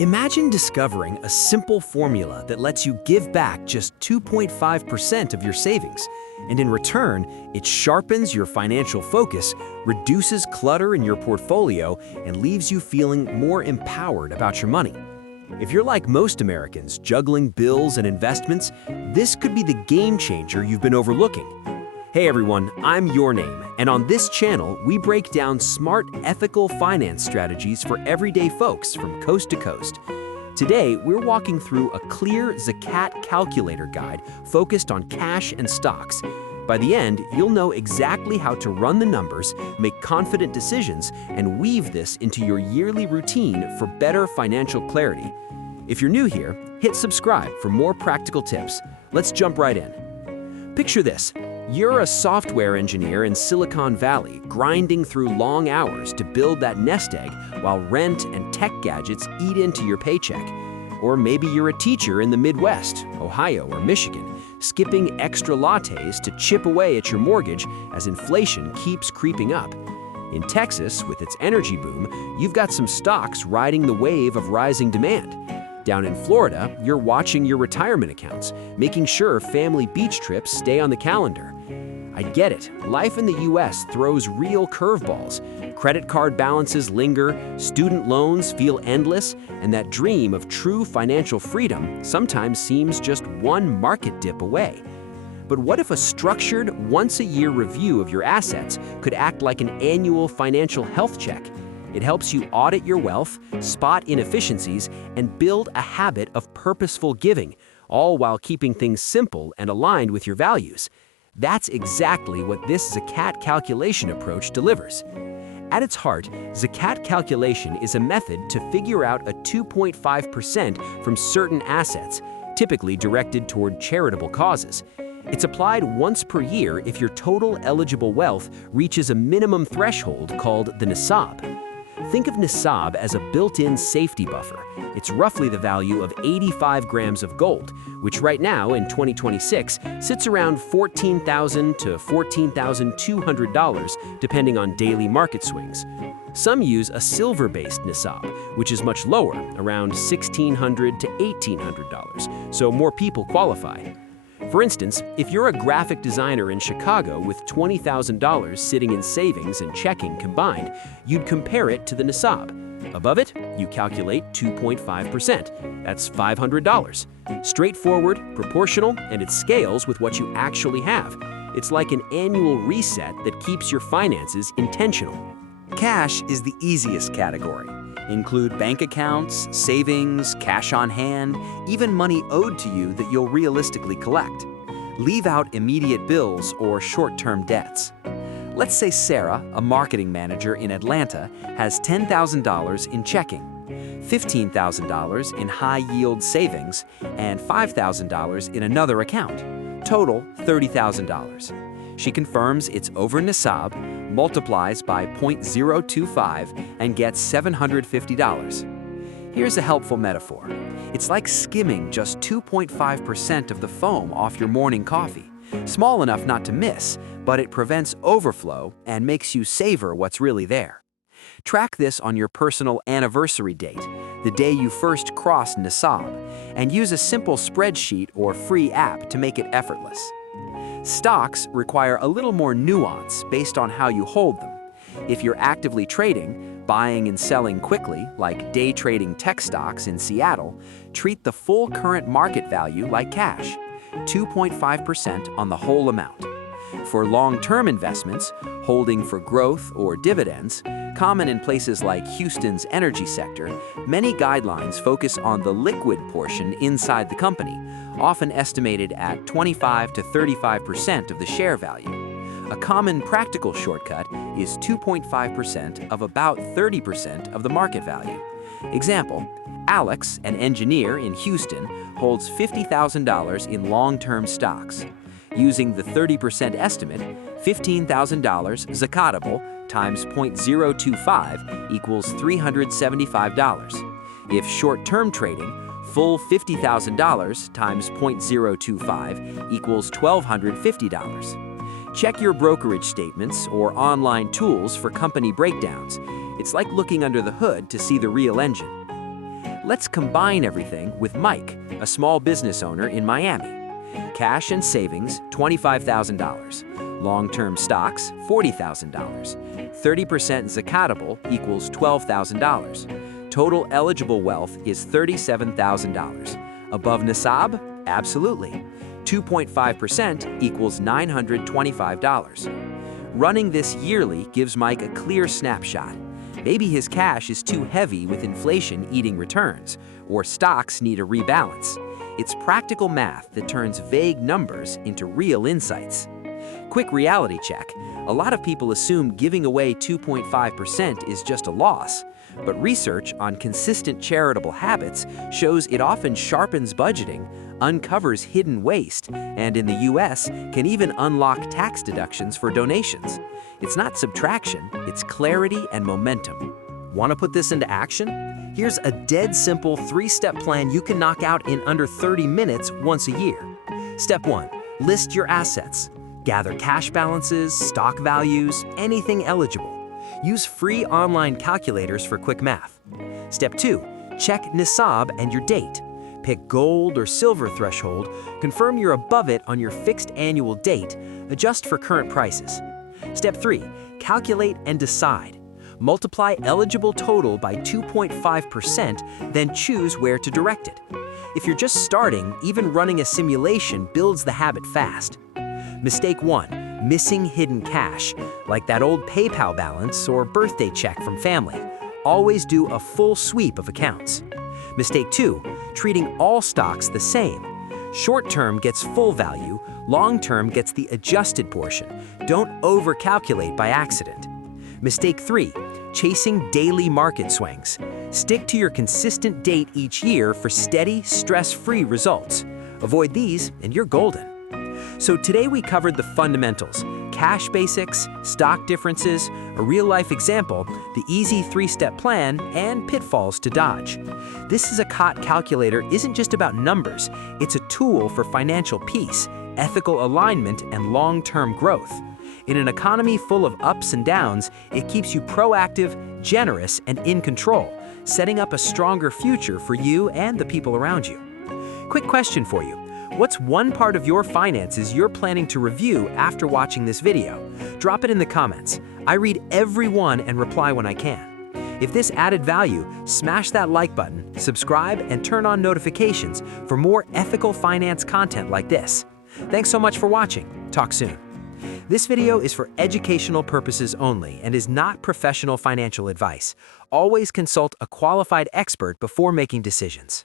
Imagine discovering a simple formula that lets you give back just 2.5% of your savings, and in return, it sharpens your financial focus, reduces clutter in your portfolio, and leaves you feeling more empowered about your money. If you're like most Americans, juggling bills and investments, this could be the game changer you've been overlooking. Hey everyone, I'm Your Name, and on this channel, we break down smart, ethical finance strategies for everyday folks from coast to coast. Today, we're walking through a clear Zakat calculator guide focused on cash and stocks. By the end, you'll know exactly how to run the numbers, make confident decisions, and weave this into your yearly routine for better financial clarity. If you're new here, hit subscribe for more practical tips. Let's jump right in. Picture this. You're a software engineer in Silicon Valley, grinding through long hours to build that nest egg while rent and tech gadgets eat into your paycheck. Or maybe you're a teacher in the Midwest, Ohio or Michigan, skipping extra lattes to chip away at your mortgage as inflation keeps creeping up. In Texas, with its energy boom, you've got some stocks riding the wave of rising demand. Down in Florida, you're watching your retirement accounts, making sure family beach trips stay on the calendar. I get it, life in the US throws real curveballs. Credit card balances linger, student loans feel endless, and that dream of true financial freedom sometimes seems just one market dip away. But what if a structured, once-a-year review of your assets could act like an annual financial health check? It helps you audit your wealth, spot inefficiencies, and build a habit of purposeful giving, all while keeping things simple and aligned with your values. That's exactly what this Zakat calculation approach delivers. At its heart, Zakat calculation is a method to figure out a 2.5% from certain assets, typically directed toward charitable causes. It's applied once per year if your total eligible wealth reaches a minimum threshold called the Nisab. Think of Nisab as a built-in safety buffer. It's roughly the value of 85 grams of gold, which right now in 2026 sits around $14,000 to $14,200 depending on daily market swings. Some use a silver-based Nisab, which is much lower, around $1,600 to $1,800, so more people qualify. For instance, if you're a graphic designer in Chicago with $20,000 sitting in savings and checking combined, you'd compare it to the Nisab. Above it, you calculate 2.5%. That's $500. Straightforward, proportional, and it scales with what you actually have. It's like an annual reset that keeps your finances intentional. Cash is the easiest category. Include bank accounts, savings, cash on hand, even money owed to you that you'll realistically collect. Leave out immediate bills or short-term debts. Let's say Sarah, a marketing manager in Atlanta, has $10,000 in checking, $15,000 in high-yield savings, and $5,000 in another account. Total, $30,000. She confirms it's over Nisab, multiplies by 0.025, and gets $750. Here's a helpful metaphor. It's like skimming just 2.5% of the foam off your morning coffee. Small enough not to miss, but it prevents overflow and makes you savor what's really there. Track this on your personal anniversary date, the day you first crossed Nisab, and use a simple spreadsheet or free app to make it effortless. Stocks require a little more nuance based on how you hold them. If you're actively trading, buying and selling quickly, like day trading tech stocks in Seattle, treat the full current market value like cash, 2.5% on the whole amount. For long-term investments, holding for growth or dividends, common in places like Houston's energy sector, many guidelines focus on the liquid portion inside the company, often estimated at 25 to 35% of the share value. A common practical shortcut is 2.5% of about 30% of the market value. Example, Alex, an engineer in Houston, holds $50,000 in long-term stocks. Using the 30% estimate, $15,000 zakatable times 0.025 equals $375. If short-term trading, full $50,000 times 0.025 equals $1,250. Check your brokerage statements or online tools for company breakdowns. It's like looking under the hood to see the real engine. Let's combine everything with Mike, a small business owner in Miami. Cash and savings, $25,000. Long-term stocks, $40,000. 30% zakatable equals $12,000. Total eligible wealth is $37,000. Above Nisab? Absolutely. 2.5% equals $925. Running this yearly gives Mike a clear snapshot. Maybe his cash is too heavy with inflation eating returns, or stocks need a rebalance. It's practical math that turns vague numbers into real insights. Quick reality check. A lot of people assume giving away 2.5% is just a loss, but research on consistent charitable habits shows it often sharpens budgeting, uncovers hidden waste, and in the US can even unlock tax deductions for donations. It's not subtraction, it's clarity and momentum. Want to put this into action? Here's a dead simple 3-step plan you can knock out in under 30 minutes once a year. Step 1. List your assets. Gather cash balances, stock values, anything eligible. Use free online calculators for quick math. Step 2. Check Nisab and your date. Pick gold or silver threshold, confirm you're above it on your fixed annual date, adjust for current prices. Step 3. Calculate and decide. Multiply eligible total by 2.5%, then choose where to direct it. If you're just starting, even running a simulation builds the habit fast. Mistake 1. Missing hidden cash, like that old PayPal balance or birthday check from family. Always do a full sweep of accounts. Mistake 2. Treating all stocks the same. Short-term gets full value, long-term gets the adjusted portion. Don't over-calculate by accident. Mistake 3. Chasing daily market swings. Stick to your consistent date each year for steady, stress-free results. Avoid these and you're golden. So today we covered the fundamentals, cash basics, stock differences, a real-life example, the easy 3-step plan, and pitfalls to dodge. This Zakat calculator isn't just about numbers, it's a tool for financial peace, ethical alignment, and long-term growth. In an economy full of ups and downs, it keeps you proactive, generous, and in control, setting up a stronger future for you and the people around you. Quick question for you. What's one part of your finances you're planning to review after watching this video? Drop it in the comments. I read every one and reply when I can. If this added value, smash that like button, subscribe, and turn on notifications for more ethical finance content like this. Thanks so much for watching. Talk soon. This video is for educational purposes only and is not professional financial advice. Always consult a qualified expert before making decisions.